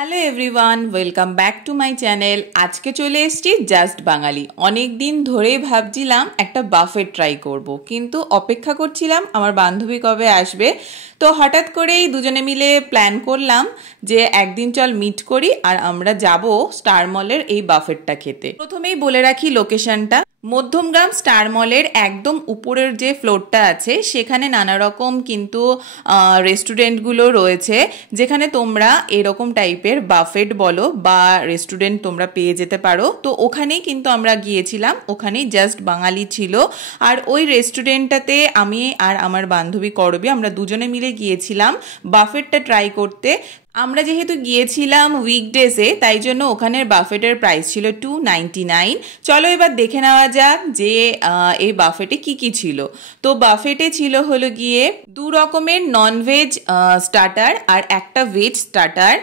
Hello everyone, welcome back to my channel. আজকে চলে এসেছি জাস্ট বাঙালি। অনেক দিন ধরেই ভাবছিলাম একটা বাফেট ট্রাই করব, কিন্তু অপেক্ষা করছিলাম আমার বান্ধবী কবে আসবে। তো হঠাৎ করেই দুজনে মিলে প্ল্যান করলাম যে একদিন চল মিট করি আর আমরা যাব স্টার মলের এই বাফেটটা খেতে। প্রথমেই বলে রাখি লোকেশনটা মধ্যমগ্রাম স্টার মলের একদম উপরের যে ফ্লোরটা আছে সেখানে নানা রকম কিন্তু রেস্টুরেন্টগুলো রয়েছে, যেখানে তোমরা এরকম টাইপের বাফেট বলো বা রেস্টুরেন্ট তোমরা পেয়ে যেতে পারো। তো ওখানেই কিন্তু আমরা গিয়েছিলাম, ওখানেই জাস্ট বাঙালি ছিল। আর ওই রেস্টুরেন্টটাতে আমি আর আমার বান্ধবী করবি আমরা দুজনে মিলে গিয়েছিলাম বাফেটটা ট্রাই করতে। আমরা যেহেতু গিয়েছিলাম উইকডেজে, তাই জন্য ওখানের বাফেটের প্রাইস ছিল 299। চলো এবার দেখে নেওয়া যাক যে এই বাফেটে কি কি ছিল। তো বাফেটে ছিল হলো গিয়ে 2 রকমের ননভেজ স্টার্টার আর একটা ভেজ স্টার্টার।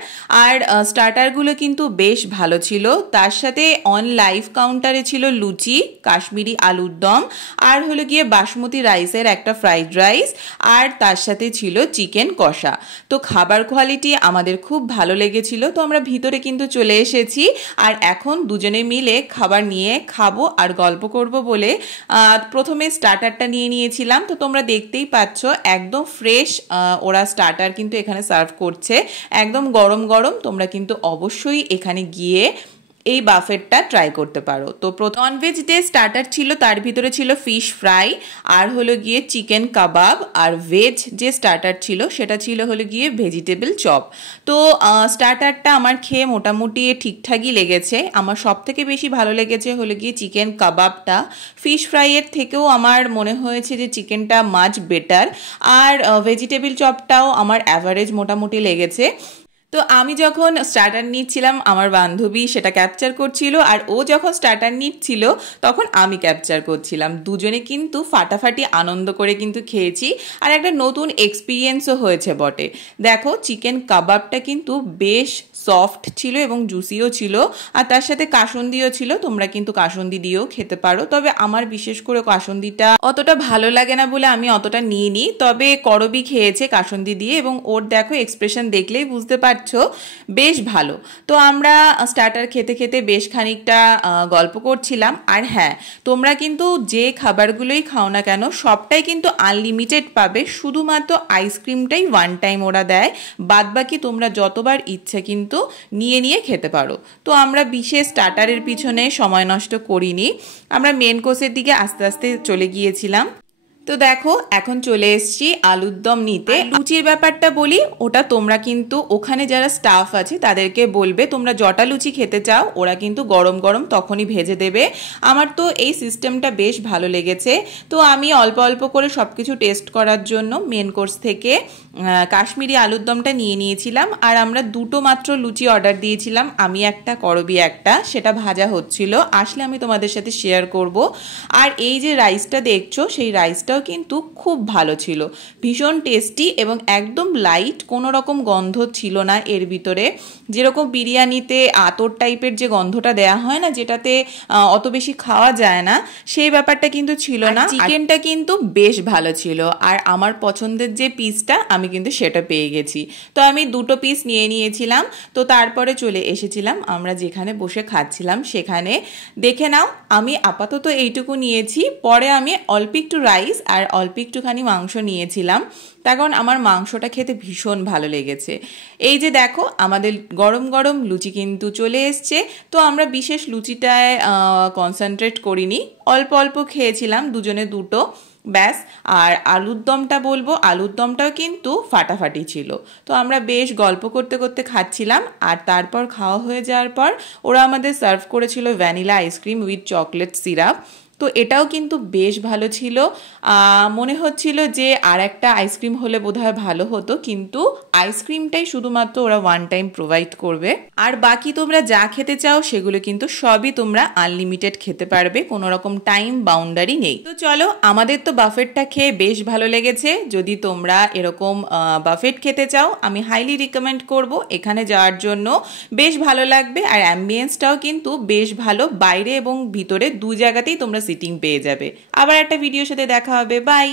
আর স্টার্টারগুলো কিন্তু বেশ ভালো ছিল। তার সাথে অন লাইভ কাউন্টারে ছিল লুচি, কাশ্মীরি আলুর দম, আর হলো গিয়ে বাসমতি রাইসের একটা ফ্রাইড রাইস, আর তার সাথে ছিল চিকেন কষা। তো খাবার কোয়ালিটি আমাদের খুব ভালো লেগেছিল। তো আমরা ভিতরে কিন্তু চলে এসেছি আর এখন দুজনে মিলে খাবার নিয়ে খাবো আর গল্প করব বলে প্রথমে স্টার্টারটা নিয়ে নিয়েছিলাম। তো তোমরা দেখতেই পাচ্ছ একদম ফ্রেশ ওরা স্টার্টার কিন্তু এখানে সার্ভ করছে, একদম গরম গরম। তোমরা কিন্তু অবশ্যই এখানে গিয়ে এই বাফেটটা ট্রাই করতে পারো। তো ননভেজ যে স্টার্টার ছিল তার ভিতরে ছিল ফিশ ফ্রাই আর হলো গিয়ে চিকেন কাবাব, আর ভেজ যে স্টার্টার ছিল সেটা ছিল হলো গিয়ে ভেজিটেবল চপ। তো স্টার্টারটা আমার খেয়ে মোটামুটি ঠিকঠাকই লেগেছে। আমার সব থেকে বেশি ভালো লেগেছে হলো গিয়ে চিকেন কাবাবটা। ফিশ ফ্রাইয়ের থেকেও আমার মনে হয়েছে যে চিকেনটা মাচ বেটার, আর ভেজিটেবল চপটাও আমার অ্যাভারেজ মোটামুটি লেগেছে। তো আমি যখন স্টার্টার নিচ্ছিলাম আমার বান্ধবী সেটা ক্যাপচার করছিল, আর ও যখন স্টার্টার নিচ্ছিল তখন আমি ক্যাপচার করছিলাম। দুজনে কিন্তু ফাটাফাটি আনন্দ করে কিন্তু খেয়েছি, আর একটা নতুন এক্সপিরিয়েন্সও হয়েছে বটে। দেখো চিকেন কাবাবটা কিন্তু বেশ সফট ছিল এবং জুসিও ছিল, আর তার সাথে কাসুন্দিও ছিল। তোমরা কিন্তু কাসুন্দি দিয়েও খেতে পারো, তবে আমার বিশেষ করে কাসুন্দিটা অতটা ভালো লাগে না বলে আমি অতটা নিইনি। তবে করবি খেয়েছে কাসুন্দি দিয়ে এবং ওর দেখো এক্সপ্রেশন দেখলেই বুঝতে পারছো বেশ ভালো। তো আমরা স্টার্টার খেতে খেতে বেশ খানিকটা গল্প করছিলাম। আর হ্যাঁ, তোমরা কিন্তু যে খাবারগুলোই খাও না কেন সবটাই কিন্তু আনলিমিটেড পাবে, শুধুমাত্র আইসক্রিমটাই ওয়ান টাইম ওরা দেয়, বাদ বাকি তোমরা যতবার ইচ্ছে কিন্তু নিয়ে নিয়ে খেতে পারো। তো আমরা বিশেষ স্টার্টারের পিছনে সময় নষ্ট করিনি, আমরা মেন কোর্সের দিকে আস্তে আস্তে চলে গিয়েছিলাম। তো দেখো এখন চলে এসেছি আলুর দম নিতে। লুচির ব্যাপারটা বলি, ওটা তোমরা কিন্তু ওখানে যারা স্টাফ আছে তাদেরকে বলবে তোমরা জটা লুচি খেতে চাও, ওরা কিন্তু গরম গরম তখনই ভেজে দেবে। আমার তো এই সিস্টেমটা বেশ ভালো লেগেছে। তো আমি অল্প অল্প করে সব কিছু টেস্ট করার জন্য মেন কোর্স থেকে কাশ্মীরি আলুর দমটা নিয়ে নিয়েছিলাম, আর আমরা দুটো মাত্র লুচি অর্ডার দিয়েছিলাম, আমি একটা করবি একটা, সেটা ভাজা হচ্ছিল, আসলে আমি তোমাদের সাথে শেয়ার করব। আর এই যে রাইসটা দেখছো সেই রাইসটাও কিন্তু খুব ভালো ছিল, ভীষণ টেস্টি এবং একদম লাইট, কোনো রকম গন্ধ ছিল না এর ভিতরে। যেরকম বিরিয়ানিতে আতর টাইপের যে গন্ধটা দেয়া হয় না, যেটাতে অত বেশি খাওয়া যায় না, সেই ব্যাপারটা কিন্তু ছিল না। চিকেনটা কিন্তু বেশ ভালো ছিল, আর আমার পছন্দের যে পিসটা আমি কিন্তু সেটা পেয়ে গেছি। তো আমি দুটো পিস নিয়ে নিয়েছিলাম। তো তারপরে চলে এসেছিলাম আমরা যেখানে বসে খাচ্ছিলাম সেখানে। দেখে নাও আমি আপাতত এইটুকু নিয়েছি, পরে আমি অল্প একটু রাইস আর অল্প একটুখানি মাংস নিয়েছিলাম, তখন আমার মাংসটা খেতে ভীষণ ভালো লেগেছে। এই যে দেখো আমাদের গরম গরম লুচি কিন্তু চলে এসছে। তো আমরা বিশেষ লুচিটায় কনসেন্ট্রেট করিনি, অল্প অল্প খেয়েছিলাম দুজনে দুটো ব্যাস। আর আলুর দমটা বলবো, আলুর দমটাও কিন্তু ফাটাফাটি ছিল। তো আমরা বেশ গল্প করতে করতে খাচ্ছিলাম, আর তারপর খাওয়া হয়ে যাওয়ার পর ওরা আমাদের সার্ভ করেছিল vanilla ice cream with chocolate syrup. তো এটাও কিন্তু বেশ ভালো ছিল। মনে হচ্ছিল যে আর একটা আইসক্রিম হলে বোধহয় ভালো হতো, কিন্তু আইসক্রিমটাই শুধুমাত্র ওরা ওয়ান টাইম প্রোভাইড করবে, আর বাকি তোমরা যা খেতে চাও সেগুলো কিন্তু সবই তোমরা আনলিমিটেড খেতে পারবে, কোনো রকম টাইম বাউন্ডারি নেই। তো চলো, আমাদের তো বাফেটটা খেয়ে বেশ ভালো লেগেছে। যদি তোমরা এরকম বাফেট খেতে চাও আমি হাইলি রিকমেন্ড করব এখানে যাওয়ার জন্য, বেশ ভালো লাগবে। আর অ্যাম্বিয়েন্সটাও কিন্তু বেশ ভালো, বাইরে এবং ভিতরে দু জায়গাতেই তোমরা সিটিং পেয়ে যাবে। আবার একটা ভিডিওর সাথে দেখা হবে, বাই।